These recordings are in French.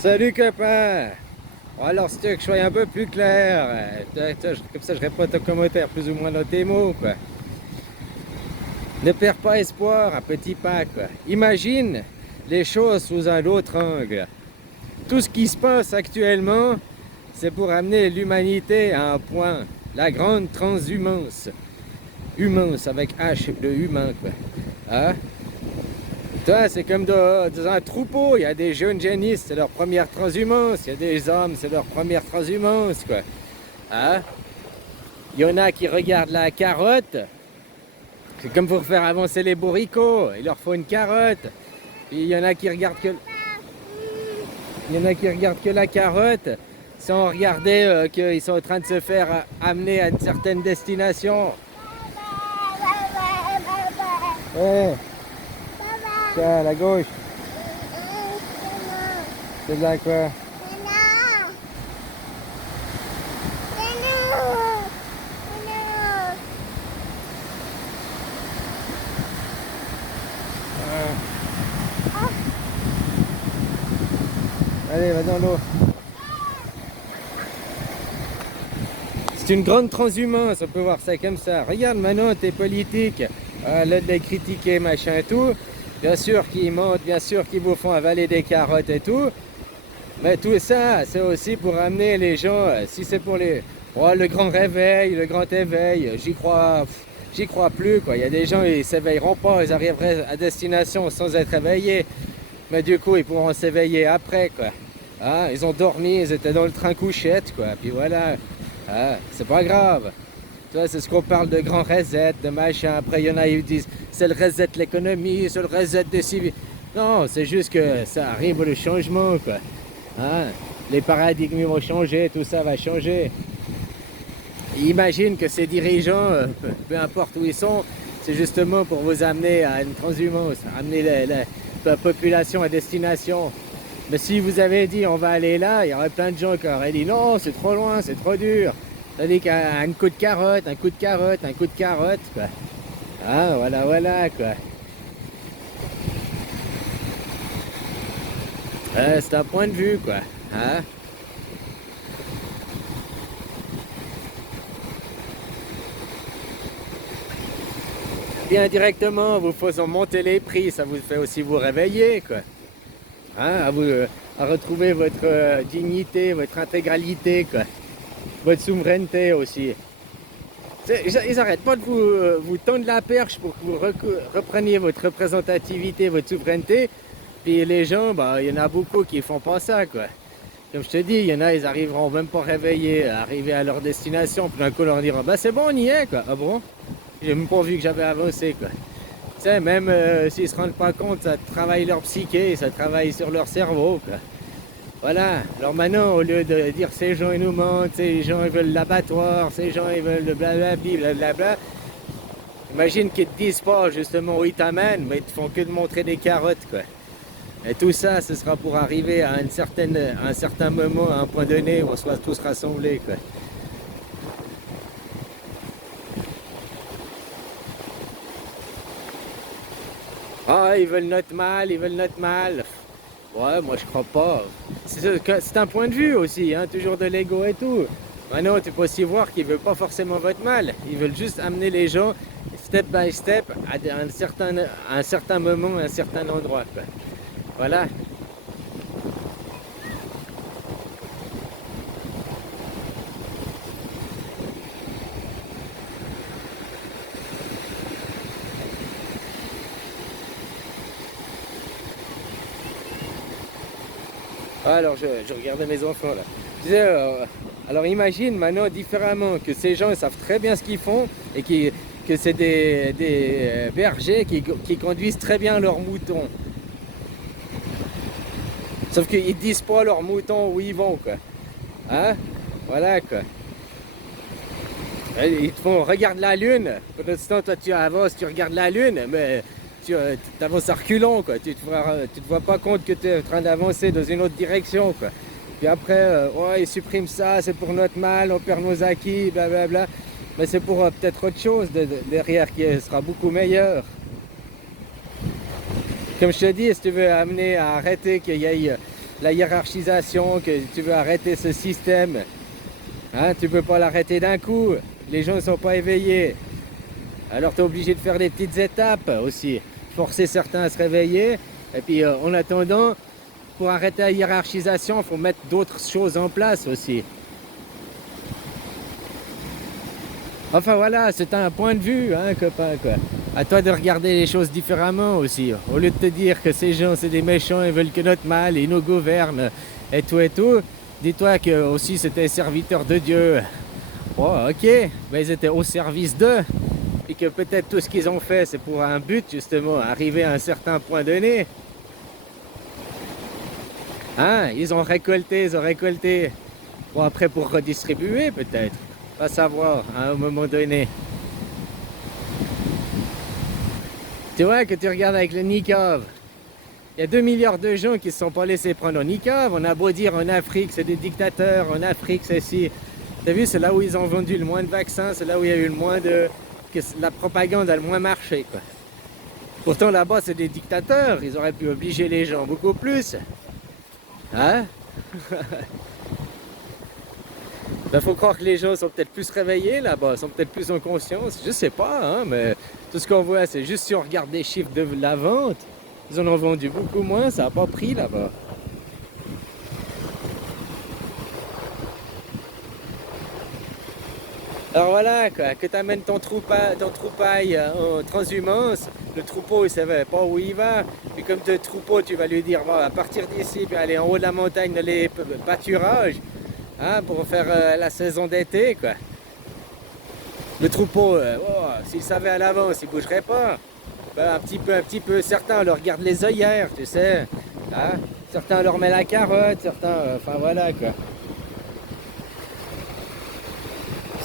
Salut copain! Bon, alors si tu veux que je sois un peu plus clair, comme ça je réponds à ton commentaire plus ou moins dans tes mots quoi. Ne perds pas espoir, un petit pas quoi. Imagine les choses sous un autre angle. Tout ce qui se passe actuellement, c'est pour amener l'humanité à un point. La grande transhumance. Humance avec H de humain quoi. Hein? Toi, c'est comme dans un troupeau, il y a des jeunes génistes, c'est leur première transhumance, il y a des hommes, c'est leur première transhumance, quoi. Hein? Il y en a qui regardent la carotte, c'est comme pour faire avancer les bourricots, il leur faut une carotte. Puis il y en a qui regardent que, il y en a qui regardent que la carotte, sans regarder qu'ils sont en train de se faire amener à une certaine destination. Ouais, tiens, à la gauche, c'est là quoi. Allez, va dans l'eau. C'est une grande transhumance, on peut voir ça comme ça. Regarde maintenant tes politiques, là de les critiquer, machin et tout. Bien sûr qu'ils mentent, bien sûr qu'ils vous font avaler des carottes et tout. Mais tout ça, c'est aussi pour amener les gens, si c'est pour les... Oh, le grand réveil, le grand éveil, j'y crois plus quoi. Il y a des gens, ils s'éveilleront pas, ils arriveraient à destination sans être éveillés. Mais du coup, ils pourront s'éveiller après quoi. Ah, ils ont dormi, ils étaient dans le train couchette quoi. Puis voilà. Ah, c'est pas grave. Tu vois, c'est ce qu'on parle de grand reset, de machin. Après, il y en a qui disent c'est le reset de l'économie, c'est le reset des civils. Non, c'est juste que ça arrive le changement, quoi. Hein? Les paradigmes vont changer, tout ça va changer. Imagine que ces dirigeants, peu importe où ils sont, c'est justement pour vous amener à une transhumance, amener la population à destination. Mais si vous avez dit on va aller là, il y aurait plein de gens qui auraient dit non, c'est trop loin, c'est trop dur. Tandis qu'un coup de carotte, un coup de carotte, un coup de carotte, quoi. Ah, voilà, voilà, quoi. C'est un point de vue, quoi. Hein? Bien directement, vous faisant monter les prix, ça vous fait aussi vous réveiller, quoi. Hein? À retrouver votre dignité, votre intégralité, quoi. Votre souveraineté aussi. Ils n'arrêtent pas de vous tendre la perche pour que vous repreniez votre représentativité, votre souveraineté. Puis les gens, bah, il y en a beaucoup qui font pas ça, quoi. Comme je te dis, il y en a, ils arriveront même pas réveillés, arriver à leur destination. Puis d'un coup, leur diront, bah c'est bon, on y est, quoi. Ah bon? J'ai même pas vu que j'avais avancé, quoi. Tu sais, même s'ils se rendent pas compte, ça travaille leur psyché, ça travaille sur leur cerveau, quoi. Voilà, alors maintenant, au lieu de dire ces gens ils nous mentent, ces gens ils veulent l'abattoir, ces gens ils veulent le blablabli, blablabla, imagine qu'ils te disent pas justement où ils t'amènent, mais ils te font que de montrer des carottes quoi. Et tout ça, ce sera pour arriver à un certain moment, à un point donné où on soit tous rassemblés quoi. Ah, ils veulent notre mal, ils veulent notre mal. Ouais, moi je crois pas. C'est un point de vue aussi, hein, toujours de l'ego et tout. Maintenant, tu peux aussi voir qu'ils veulent pas forcément votre mal. Ils veulent juste amener les gens step by step à un certain moment, à un certain endroit. Quoi. Voilà. Ah, alors je regardais mes enfants là. Je disais, alors imagine maintenant différemment que ces gens ils savent très bien ce qu'ils font et que c'est des bergers qui conduisent très bien leurs moutons. Sauf qu'ils disent pas leurs moutons où ils vont quoi. Hein? Voilà quoi. Ils te font regarde la lune. Pendant ce temps, toi tu avances, tu regardes la lune, mais tu avances à reculons quoi. Tu te vois pas compte que tu es en train d'avancer dans une autre direction quoi. Puis après, ouais, ils suppriment ça, c'est pour notre mal, on perd nos acquis, blablabla. Mais c'est pour peut-être autre chose derrière qui sera beaucoup meilleur. Comme je te dis, si tu veux amener à arrêter qu'il y ait la hiérarchisation, que tu veux arrêter ce système. Hein, tu peux pas l'arrêter d'un coup. Les gens ne sont pas éveillés. Alors tu es obligé de faire des petites étapes aussi. Forcer certains à se réveiller. Et puis en attendant, pour arrêter la hiérarchisation, il faut mettre d'autres choses en place aussi. Enfin voilà, c'est un point de vue, hein, copain, quoi. À toi de regarder les choses différemment aussi. Au lieu de te dire que ces gens, c'est des méchants, ils veulent que notre mal, ils nous gouvernent, et tout, dis-toi que aussi c'était serviteurs de Dieu. Oh, ok, mais ils étaient au service d'eux. Et que peut-être tout ce qu'ils ont fait, c'est pour un but, justement, arriver à un certain point donné. Hein, ils ont récolté. Bon, après, pour redistribuer, peut-être. Pas savoir, hein, au moment donné. Tu vois, que tu regardes avec le niqab. Il y a 2 milliards de gens qui ne se sont pas laissés prendre au niqab. On a beau dire en Afrique, c'est des dictateurs. En Afrique, c'est si. T'as vu, c'est là où ils ont vendu le moins de vaccins. C'est là où il y a eu le moins de... que la propagande a le moins marché, quoi. Pourtant, là-bas, c'est des dictateurs. Ils auraient pu obliger les gens beaucoup plus. Hein? Ben, faut croire que les gens sont peut-être plus réveillés là-bas, sont peut-être plus en conscience. Je sais pas, hein, mais tout ce qu'on voit, c'est juste si on regarde les chiffres de la vente. Ils en ont vendu beaucoup moins, ça n'a pas pris là-bas. Alors voilà, quoi, que tu amènes ton troupaille en transhumance, le troupeau il ne savait pas où il va, puis comme le troupeau tu vas lui dire bon, à partir d'ici, puis aller en haut de la montagne dans les pâturages, hein, pour faire la saison d'été, quoi. Le troupeau, s'il savait à l'avance, il ne bougerait pas. Ben, un petit peu, certains leur regardent les œillères, tu sais, hein. Certains leur mettent la carotte, certains, enfin voilà, quoi.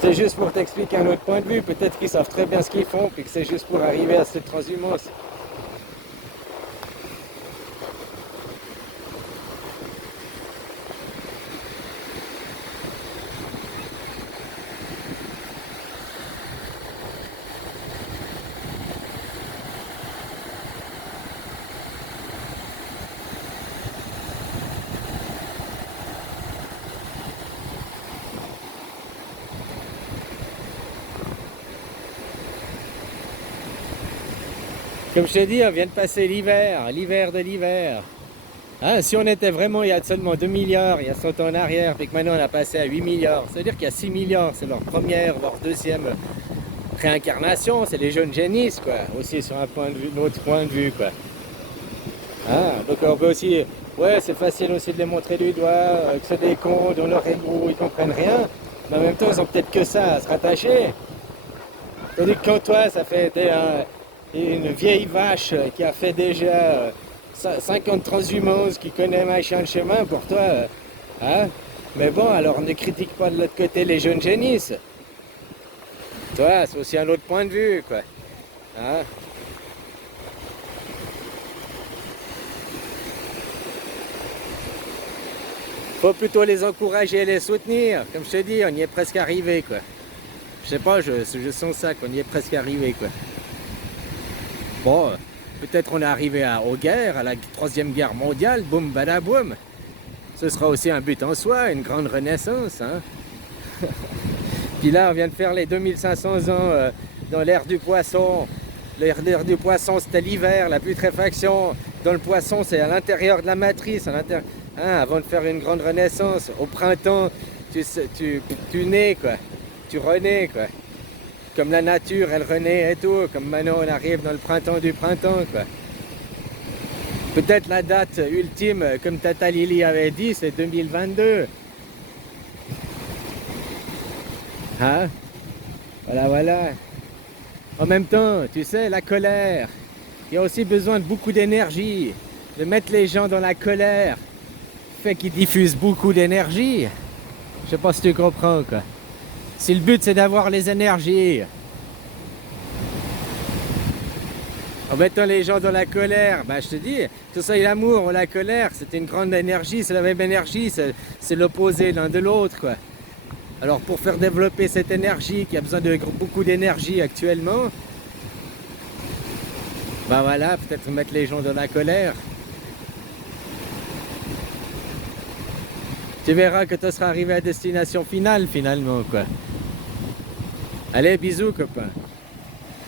C'était juste pour t'expliquer un autre point de vue. Peut-être qu'ils savent très bien ce qu'ils font, puis que c'est juste pour arriver à cette transhumance. Comme je te dis, on vient de passer l'hiver de l'hiver. Hein, si on était vraiment il y a seulement 2 milliards, il y a 100 ans en arrière, puis que maintenant on a passé à 8 milliards, ça veut dire qu'il y a 6 milliards, c'est leur première, leur deuxième réincarnation, c'est les jeunes génisses, quoi, aussi sur un point de vue, autre point de vue, quoi. Hein, donc on peut aussi, ouais, c'est facile aussi de les montrer du doigt, que c'est des cons dans leur égout, ils comprennent rien, mais en même temps ils ont peut-être que ça à se rattacher. Tandis que quand toi, ça fait une vieille vache qui a fait déjà 50 transhumances, qui connaît machin de chemin pour toi, hein? Mais bon, alors ne critique pas de l'autre côté les jeunes génisses. Toi, c'est aussi un autre point de vue, quoi. Hein? Faut plutôt les encourager et les soutenir. Comme je te dis, on y est presque arrivé, quoi. Je sais pas, je sens ça, qu'on y est presque arrivé, quoi. Bon, peut-être on est arrivé aux guerres, à la troisième guerre mondiale, boum, badaboum. Ce sera aussi un but en soi, une grande renaissance, hein. Puis là, on vient de faire les 2500 ans dans l'ère du poisson. L'ère du poisson, c'était l'hiver, la putréfaction. Dans le poisson, c'est à l'intérieur de la matrice, hein, avant de faire une grande renaissance. Au printemps, tu nais, quoi. Tu renais, quoi. Comme la nature, elle renaît et tout. Comme maintenant, on arrive dans le printemps du printemps, quoi. Peut-être la date ultime, comme Tata Lily avait dit, c'est 2022. Hein? Voilà. En même temps, tu sais, la colère. Il y a aussi besoin de beaucoup d'énergie. De mettre les gens dans la colère fait qu'ils diffusent beaucoup d'énergie. Je sais pas si tu comprends, quoi. Si le but c'est d'avoir les énergies, en mettant les gens dans la colère, bah je te dis, que ce soit l'amour ou la colère, c'est une grande énergie, c'est la même énergie, c'est l'opposé l'un de l'autre, quoi. Alors pour faire développer cette énergie, qui a besoin de beaucoup d'énergie actuellement, bah voilà, peut-être mettre les gens dans la colère. Tu verras que tu seras arrivé à destination finale, finalement, quoi. Allez, bisous, copain.